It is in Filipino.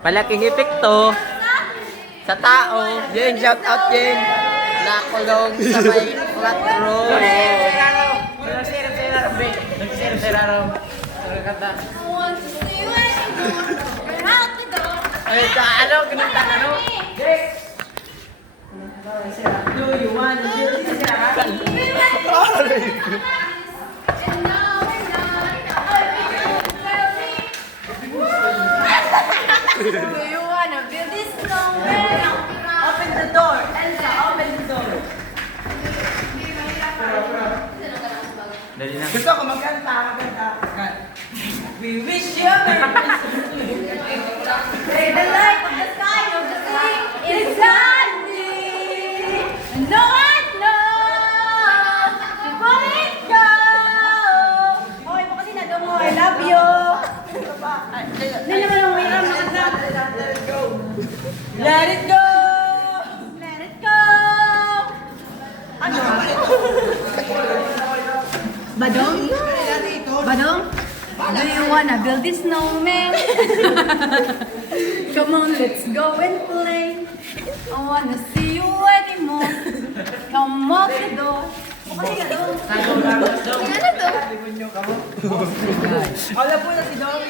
Malaking epekto sa tao. Jeng, shout out Jeng. Nakulong sa may flat road. Ay, ano? Kinunta ka, no? Do you want to do Do you wanna build this snowman? Open the door. Elsa, open the door. Gusto ko magkanta. We wish you a Merry Christmas. The light of the sky of the sea is shining. And no one knows before it goes. Okay, mo kasi nado mo. I love you. Hindi naman ang mayroon makanta. Let it go. Let it go. Let it go. Ano? Badong? Badong? Do you wanna build this snowman? Come on, let's go and play. I wanna see you anymore. Come walk the door. Okay ka doon. Ano to? Wala po na si Domi.